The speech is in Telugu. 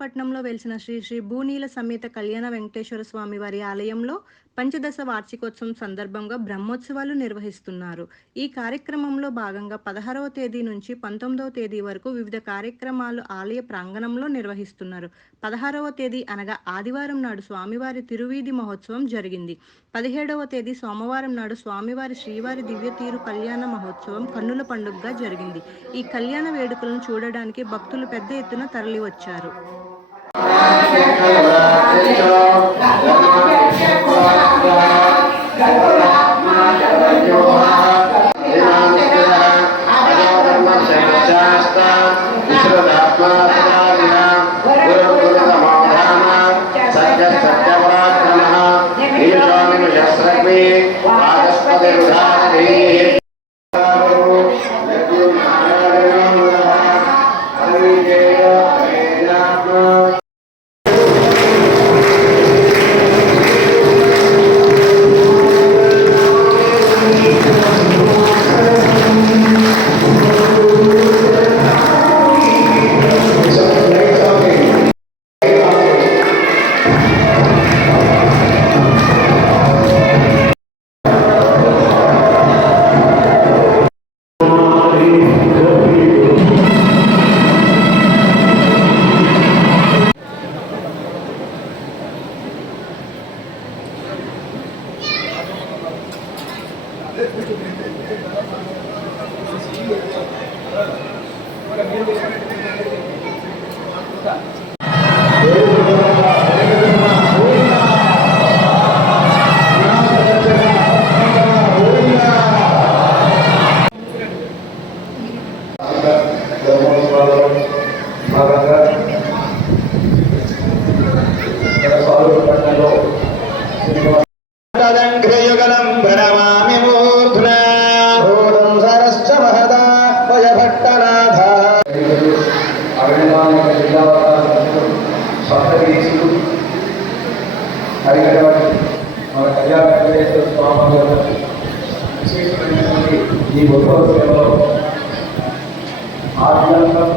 పట్నంలో వెలిసిన శ్రీ శ్రీ భూనీల సమేత కళ్యాణ వెంకటేశ్వర స్వామి వారి ఆలయంలో పంచదశ వార్షికోత్సవం సందర్భంగా బ్రహ్మోత్సవాలు నిర్వహిస్తున్నారు. ఈ కార్యక్రమంలో భాగంగా 16వ తేదీ నుంచి 19వ తేదీ వరకు వివిధ కార్యక్రమాలు ఆలయ ప్రాంగణంలో నిర్వహిస్తున్నారు. 16వ తేదీ అనగా ఆదివారం నాడు స్వామివారి తిరువీధి మహోత్సవం జరిగింది. 17వ తేదీ సోమవారం నాడు స్వామివారి శ్రీవారి దివ్య తీరు కళ్యాణ మహోత్సవం కన్నుల పండుగగా జరిగింది. ఈ కళ్యాణ వేడుకలను చూడడానికి భక్తులు పెద్ద ఎత్తున తరలివచ్చారు. మన కళ్యాణ వెంకటేశ్వర స్వామి విశేషమైనటువంటి ఈ ఉత్సవ సేవలో ఆద్యంతం